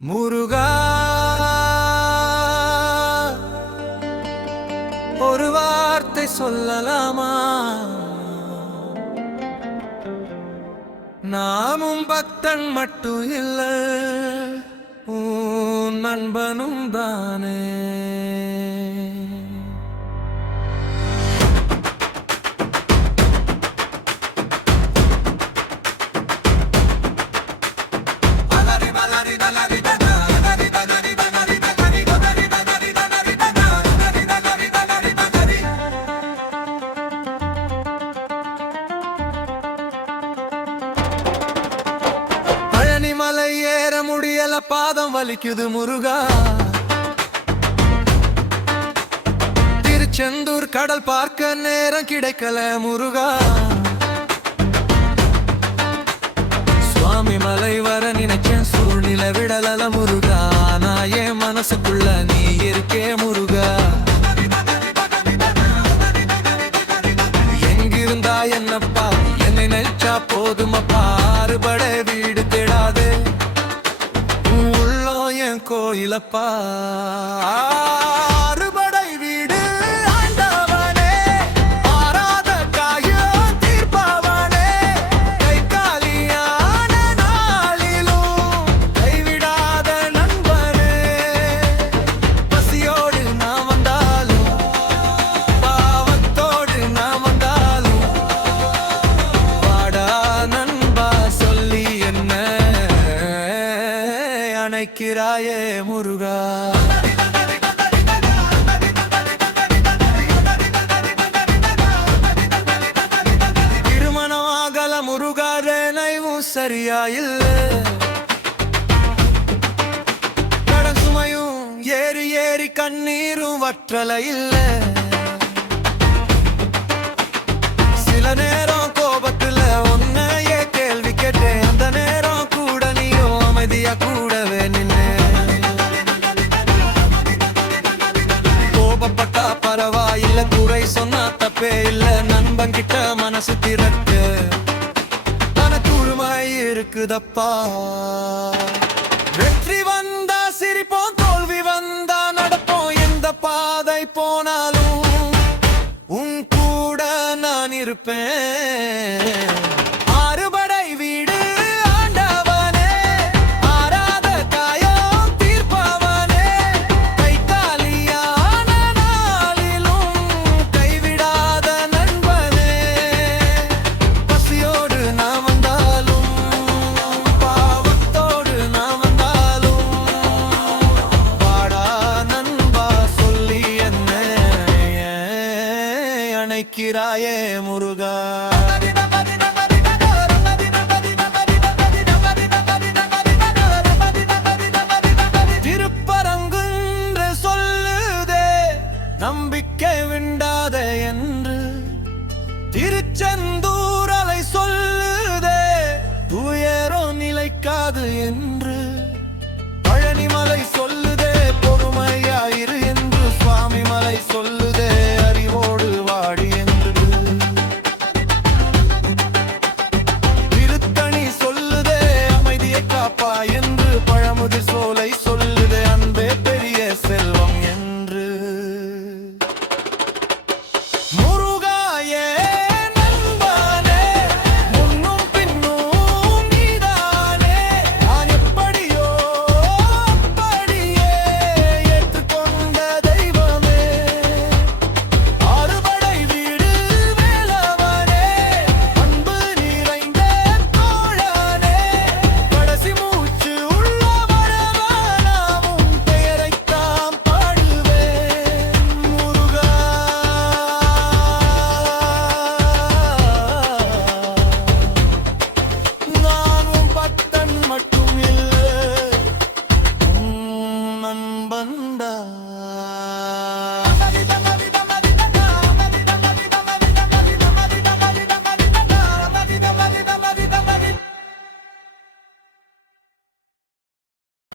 முருகா, ஒரு வார்த்தை சொல்லலாமா? நாமும் பக்தன் மட்டும் இல்ல, உன் நண்பனும் தானே. மலை ஏற முடியல, பாதம் வலிக்குது முருகா. திருச்செந்தூர் கடல் பார்க்க நேரம் கிடைக்கல முருகா. சுவாமி மலை வர நினைச்சேன், சூழ்நிலை விடல முருகா. நான் என் மனசுக்குள்ள நீ இருக்கே முருகா. எங்கிருந்தா என்னப்பா, என்னை நினைச்சா போதுமப்பா. அறுபட வீடு தேடாதே, கோயிலப்பா. அறுபடை வீடு ஆண்டவனே, ஆராத காயம் தீர்ப்பவனே. கை காலியான நாளிலும் கைவிடாத நண்பனே. பசியோடு நான் வந்தாலும், பாவத்தோடு நான் வந்தாலும், வாடா நண்பா சொல்லி என்ன அணைக்கிறாயே முருகா. திருமணம் ஆகல முருகா, நினைவும் சரியா இல்ல. கடன் சுமையும் ஏறி ஏறி கண்ணீரும் வற்றல இல்ல. சில நேரம் கோபத்துல ஒன்னையே கேள்வி கேட்டேன், அந்த நேரம் கூட நீயும் அமைதியா கூடவே நின்னே. கோபப்பட்டா பரவாயில்ல, குறை சொன்னா தப்பே இல்ல. நண்பன் கிட்ட மனசு திறக்க தனக்கு உரிமை இருக்குதப்பா. வெற்றி வந்தா சிரிப்போம், தோல்வி வந்தா நடப்போம். எந்த பாதை போனாலும் உன் கூட நான் இருப்பேன். அறுபடை வீடு ஆண்டவனே, ஆராத காயம் தீர்ப்பவனே. கை காலியான நாளிலும் கைவிடாத நண்பனே. பசியோடு நான் வந்தாலும், பாவத்தோடு நான் வந்தாலும், வாடா நண்பா சொல்லி என்ன அணைக்கிறாயே முருகா.